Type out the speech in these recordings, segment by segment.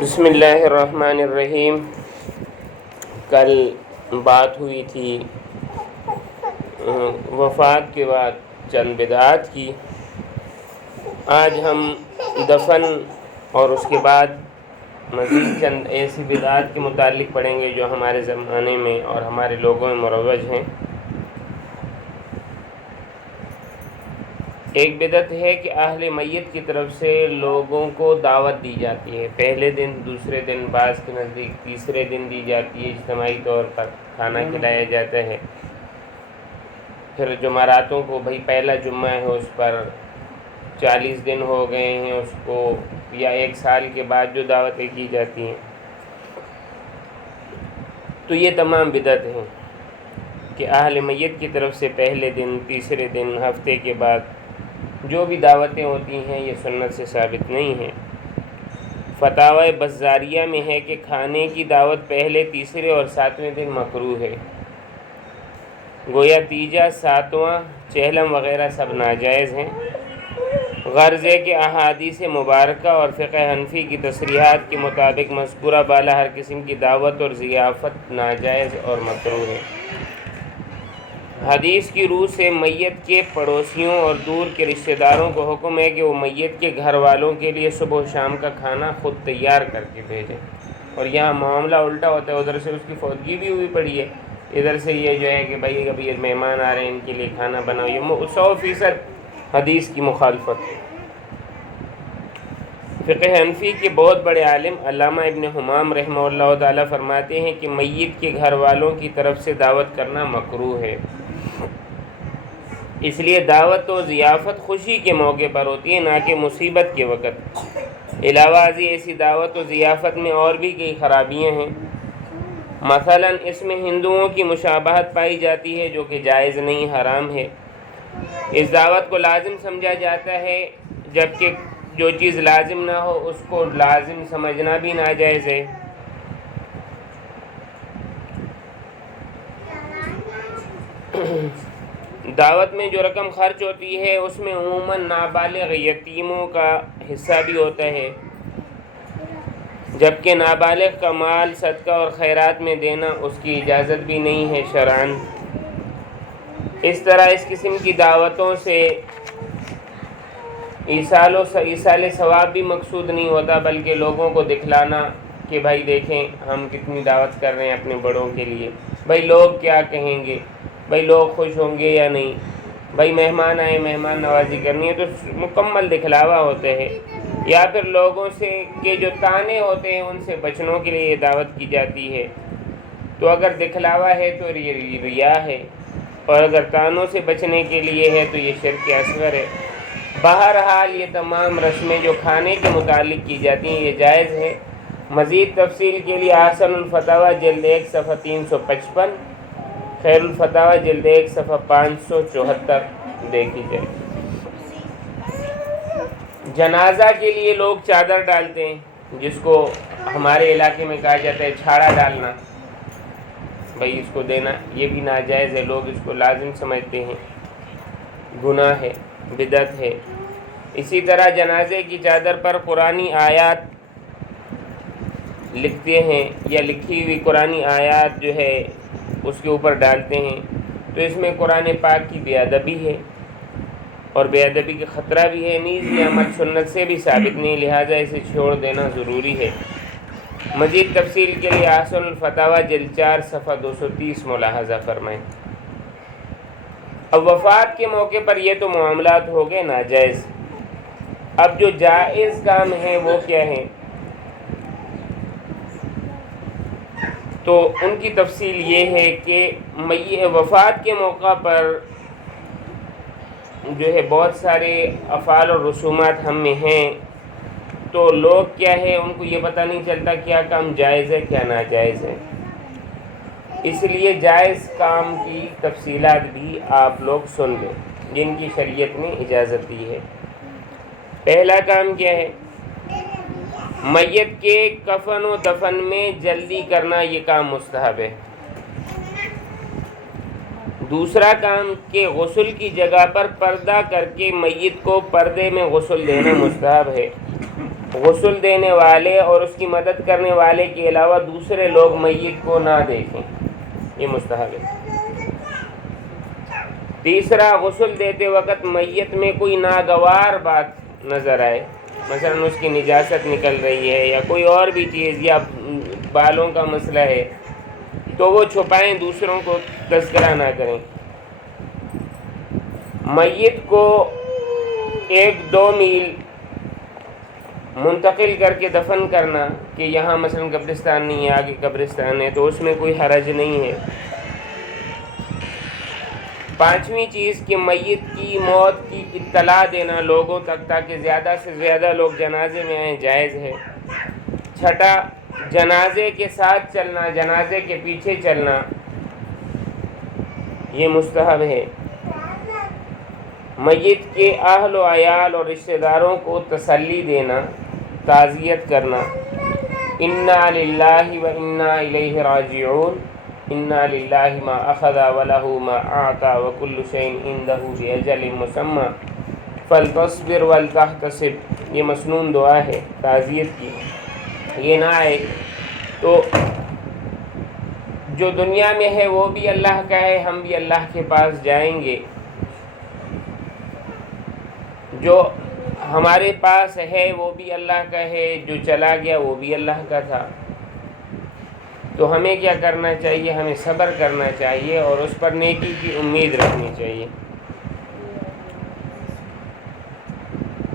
بسم اللہ الرحمن الرحیم۔ کل بات ہوئی تھی وفات کے بعد چند بدعات کی۔ آج ہم دفن اور اس کے بعد مزید چند ایسی بدعات کے متعلق پڑھیں گے جو ہمارے زمانے میں اور ہمارے لوگوں میں مروج ہیں۔ ایک بدعت ہے کہ اہل میت کی طرف سے لوگوں کو دعوت دی جاتی ہے، پہلے دن، دوسرے دن، بعض کے نزدیک تیسرے دن دی جاتی ہے، اجتماعی طور پر کھانا کھلایا جاتا ہے۔ پھر جمعراتوں کو پہلا جمعہ ہے، اس پر 40 دن ہو گئے ہیں اس کو، یا 1 سال کے بعد جو دعوتیں کی جاتی ہیں، تو یہ تمام بدعت ہیں کہ اہل میت کی طرف سے پہلے دن، تیسرے دن، ہفتے کے بعد جو بھی دعوتیں ہوتی ہیں یہ سنت سے ثابت نہیں ہیں۔ فتاوی بزاریہ میں ہے کہ کھانے کی دعوت پہلے، تیسرے اور 7ویں دن مکروہ ہے، گویا تیجا، 7واں، چہلم وغیرہ سب ناجائز ہیں۔ غرض ہے کہ احادیث مبارکہ اور فقہ حنفی کی تصریحات کے مطابق مذکورہ بالا ہر قسم کی دعوت اور ضیافت ناجائز اور مکروہ ہے۔ حدیث کی روح سے میت کے پڑوسیوں اور دور کے رشتہ داروں کو حکم ہے کہ وہ میت کے گھر والوں کے لیے صبح و شام کا کھانا خود تیار کر کے بھیجیں، اور یہاں معاملہ الٹا ہوتا ہے، ادھر سے اس کی فوتگی بھی ہوئی پڑی ہے، ادھر سے یہ جو ہے کہ ابھی مہمان آ رہے ہیں ان کے لیے کھانا بناؤ، یہ 100% حدیث کی مخالفت ہے۔ فقہ حنفی کے بہت بڑے عالم علامہ ابن حمام رحمہ اللہ تعالیٰ فرماتے ہیں کہ میت کے گھر والوں کی طرف سے دعوت کرنا مکروہ ہے، اس لیے دعوت و ضیافت خوشی کے موقع پر ہوتی ہے، نہ کہ مصیبت کے وقت۔ علاوہ ازیں ایسی دعوت و ضیافت میں اور بھی کئی خرابیاں ہیں، مثلا اس میں ہندوؤں کی مشابہت پائی جاتی ہے جو کہ جائز نہیں، حرام ہے۔ اس دعوت کو لازم سمجھا جاتا ہے، جبکہ جو چیز لازم نہ ہو اس کو لازم سمجھنا بھی ناجائز ہے۔ دعوت میں جو رقم خرچ ہوتی ہے اس میں عموماً نابالغ یتیموں کا حصہ بھی ہوتا ہے، جبکہ نابالغ کا مال صدقہ اور خیرات میں دینا اس کی اجازت بھی نہیں ہے شرعاً۔ اس طرح اس قسم کی دعوتوں سے ایصال ثواب بھی مقصود نہیں ہوتا، بلکہ لوگوں کو دکھلانا کہ بھائی دیکھیں ہم کتنی دعوت کر رہے ہیں اپنے بڑوں کے لیے، بھائی لوگ کیا کہیں گے، بھائی لوگ خوش ہوں گے یا نہیں، بھائی مہمان آئے، مہمان نوازی کرنی ہے، تو مکمل دکھلاوا ہوتے ہیں۔ یا پھر لوگوں سے کے جو طعنے ہوتے ہیں ان سے بچنوں کے لیے یہ دعوت کی جاتی ہے، تو اگر دکھلاوا ہے تو یہ ریا ہے، اور اگر طعنوں سے بچنے کے لیے ہے تو یہ شرک اصغر ہے۔ بہرحال یہ تمام رسمیں جو کھانے کے متعلق کی جاتی ہیں یہ جائز ہے۔ مزید تفصیل کے لیے احسن الفتاوی جلد 1 صفحہ 355، خیر الفتاوی جلد 1 صفحہ 574 دیکھی جائے۔ جنازہ کے لیے لوگ چادر ڈالتے ہیں، جس کو ہمارے علاقے میں کہا جاتا ہے چھاڑا ڈالنا، بھائی اس کو دینا، یہ بھی ناجائز ہے، لوگ اس کو لازم سمجھتے ہیں، گناہ ہے، بدعت ہے۔ اسی طرح جنازے کی چادر پر قرآنی آیات لکھتے ہیں یا لکھی ہوئی قرآنی آیات جو ہے اس کے اوپر ڈالتے ہیں، تو اس میں قرآن پاک کی بے ادبی ہے، اور بے ادبی کا خطرہ بھی ہے، نیز یہ عمل سنت سے بھی ثابت نہیں، لہٰذا اسے چھوڑ دینا ضروری ہے۔ مزید تفصیل کے لیے احسن الفتاوی جلد 4 صفحہ 230 ملاحظہ فرمائیں۔ اب وفات کے موقع پر یہ تو معاملات ہو گئے ناجائز، اب جو جائز کام ہیں وہ کیا ہیں؟ تو ان کی تفصیل یہ ہے کہ وفات کے موقع پر جو ہے بہت سارے افعال اور رسومات ہم میں ہیں، تو لوگ کیا ہے ان کو یہ پتہ نہیں چلتا کیا کام جائز ہے کیا ناجائز ہے، اس لیے جائز کام کی تفصیلات بھی آپ لوگ سن لیں جن کی شریعت نے اجازت دی ہے۔ پہلا کام کیا ہے؟ میت کے کفن و دفن میں جلدی کرنا، یہ کام مستحب ہے۔ دوسرا کام کہ غسل کی جگہ پر پردہ کر کے میت کو پردے میں غسل دینا مستحب ہے۔ غسل دینے والے اور اس کی مدد کرنے والے کے علاوہ دوسرے لوگ میت کو نہ دیکھیں، یہ مستحب ہے۔ تیسرا، غسل دیتے وقت میت میں کوئی ناگوار بات نظر آئے، مثلا اس کی نجاست نکل رہی ہے یا کوئی اور بھی چیز یا بالوں کا مسئلہ ہے، تو وہ چھپائیں، دوسروں کو تذکرہ نہ کریں۔ میت کو 1-2 میل منتقل کر کے دفن کرنا، کہ یہاں مثلا قبرستان نہیں ہے، آگے قبرستان ہے، تو اس میں کوئی حرج نہیں ہے۔ 5ویں چیز کہ میت کی موت کی اطلاع دینا لوگوں تک، تاکہ زیادہ سے زیادہ لوگ جنازے میں آئیں، جائز ہے۔ 6، جنازے کے ساتھ چلنا، جنازے کے پیچھے چلنا، یہ مستحب ہے۔ میت کے اہل و عیال اور رشتہ داروں کو تسلی دینا، تعزیت کرنا، انا للہ و انا الیہ راجعون، انا للہ ما اخذ ولہ ما اعطى وکل شیء عنده باجل مسمى فلتصبر ولتحتسب، یہ مسنون دعا ہے تعزیت کی۔ یہ نہ آئے تو جو دنیا میں ہے وہ بھی اللہ کا ہے، ہم بھی اللہ کے پاس جائیں گے، جو ہمارے پاس ہے وہ بھی اللہ کا ہے، جو چلا گیا وہ بھی اللہ کا تھا۔ تو ہمیں کیا کرنا چاہیے؟ ہمیں صبر کرنا چاہیے اور اس پر نیکی کی امید رکھنی چاہیے۔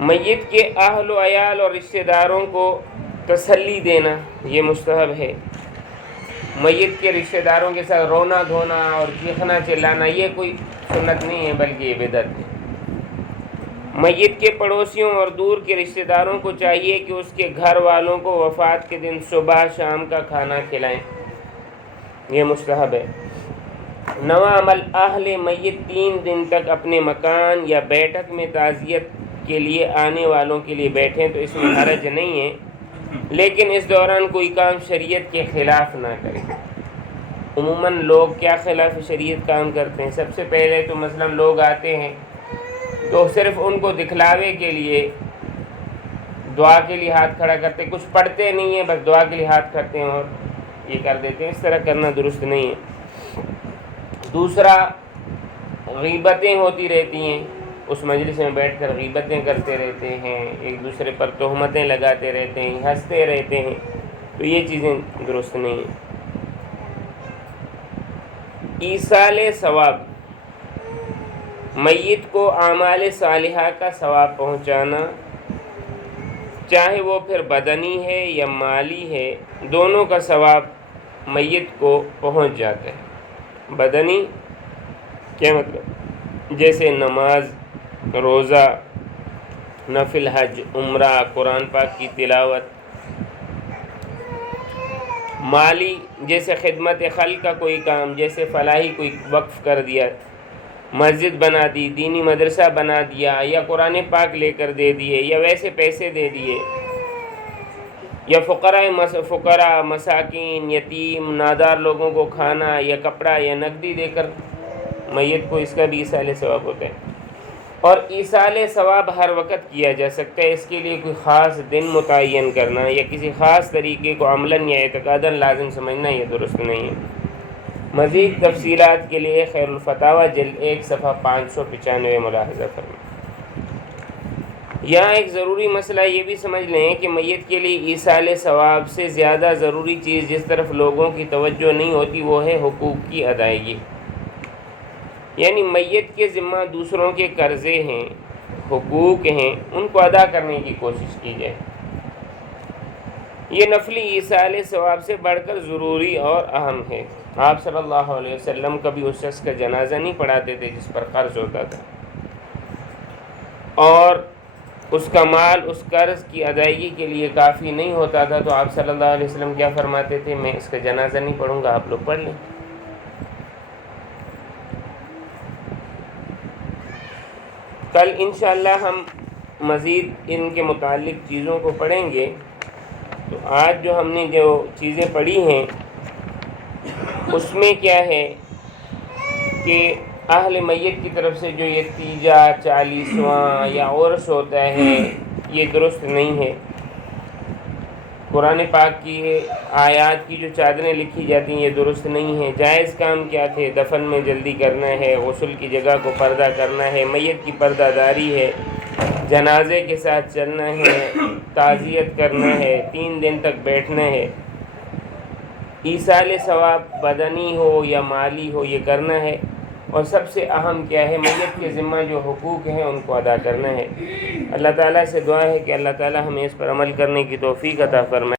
میت کے اہل و عیال اور رشتہ داروں کو تسلی دینا، یہ مستحب ہے۔ میت کے رشتہ داروں کے ساتھ رونا دھونا اور چیخنا چلانا یہ کوئی سنت نہیں ہے، بلکہ یہ بدعت ہے۔ میت کے پڑوسیوں اور دور کے رشتہ داروں کو چاہیے کہ اس کے گھر والوں کو وفات کے دن صبح شام کا کھانا کھلائیں، یہ مستحب ہے۔ 9 عمل، اہل میت 3 دن تک اپنے مکان یا بیٹھک میں تعزیت کے لیے آنے والوں کے لیے بیٹھیں تو اس میں حرج نہیں ہے، لیکن اس دوران کوئی کام شریعت کے خلاف نہ کریں۔ عموماً لوگ کیا خلاف شریعت کام کرتے ہیں؟ سب سے پہلے تو مثلا لوگ آتے ہیں تو صرف ان کو دکھلاوے کے لیے دعا کے لیے ہاتھ کھڑا کرتے، کچھ پڑھتے نہیں ہیں، بس دعا کے لیے ہاتھ کرتے ہیں اور یہ کر دیتے ہیں۔ اس طرح کرنا درست نہیں ہے۔ دوسرا، غیبتیں ہوتی رہتی ہیں، اس مجلس میں بیٹھ کر غیبتیں کرتے رہتے ہیں، ایک دوسرے پر تہمتیں لگاتے رہتے ہیں، ہنستے رہتے ہیں، تو یہ چیزیں درست نہیں ہیں۔ ایصال ثواب، میت کو اعمال صالحہ کا ثواب پہنچانا، چاہے وہ پھر بدنی ہے یا مالی ہے، دونوں کا ثواب میت کو پہنچ جاتا ہے۔ بدنی کیا مطلب؟ جیسے نماز، روزہ، نفل حج، عمرہ، قرآن پاک کی تلاوت۔ مالی جیسے خدمت خلق کا کوئی کام، جیسے فلاحی کوئی وقف کر دیا، مسجد بنا دی، دینی مدرسہ بنا دیا، یا قرآن پاک لے کر دے دیے، یا ویسے پیسے دے دیے، یا فقراء مساکین یتیم نادار لوگوں کو کھانا یا کپڑا یا نقدی دے کر میت کو، اس کا بھی ایصال ثواب ہوتا ہے۔ اور ایصال ثواب ہر وقت کیا جا سکتا ہے، اس کے لیے کوئی خاص دن متعین کرنا یا کسی خاص طریقے کو عملاً یا اعتقاداً لازم سمجھنا یہ درست نہیں ہے۔ مزید تفصیلات کے لیے خیر الفتاوی جلد 1 صفحہ 595 ملاحظہ فرمائیں۔ یہاں ایک ضروری مسئلہ یہ بھی سمجھ لیں کہ میت کے لیے ایصال ثواب سے زیادہ ضروری چیز جس طرف لوگوں کی توجہ نہیں ہوتی وہ ہے حقوق کی ادائیگی، یعنی میت کے ذمہ دوسروں کے قرضے ہیں، حقوق ہیں، ان کو ادا کرنے کی کوشش کی جائے۔ یہ نفلی ایصال ثواب سے بڑھ کر ضروری اور اہم ہے۔ آپ صلی اللہ علیہ وسلم کبھی اس شخص کا جنازہ نہیں پڑھاتے تھے جس پر قرض ہوتا تھا، اور اس کا مال اس قرض کی ادائیگی کے لیے کافی نہیں ہوتا تھا، تو آپ صلی اللہ علیہ وسلم کیا فرماتے تھے؟ میں اس کا جنازہ نہیں پڑھوں گا، آپ لوگ پڑھ لیں۔ کل انشاءاللہ ہم مزید ان کے متعلق چیزوں کو پڑھیں گے۔ تو آج جو ہم نے جو چیزیں پڑھی ہیں اس میں کیا ہے کہ اہل میت کی طرف سے جو یہ تیجا، 40واں یا عرس ہوتا ہے یہ درست نہیں ہے۔ قرآن پاک کی آیات کی جو چادریں لکھی جاتی ہیں یہ درست نہیں ہیں۔ جائز کام کیا تھے؟ دفن میں جلدی کرنا ہے، غسل کی جگہ کو پردہ کرنا ہے، میت کی پردہ داری ہے، جنازے کے ساتھ چلنا ہے، تعزیت کرنا ہے، 3 دن تک بیٹھنا ہے، ایصال ثواب بدنی ہو یا مالی ہو یہ کرنا ہے، اور سب سے اہم کیا ہے؟ میت کے ذمہ جو حقوق ہیں ان کو ادا کرنا ہے۔ اللہ تعالیٰ سے دعا ہے کہ اللہ تعالیٰ ہمیں اس پر عمل کرنے کی توفیق عطا فرمائے۔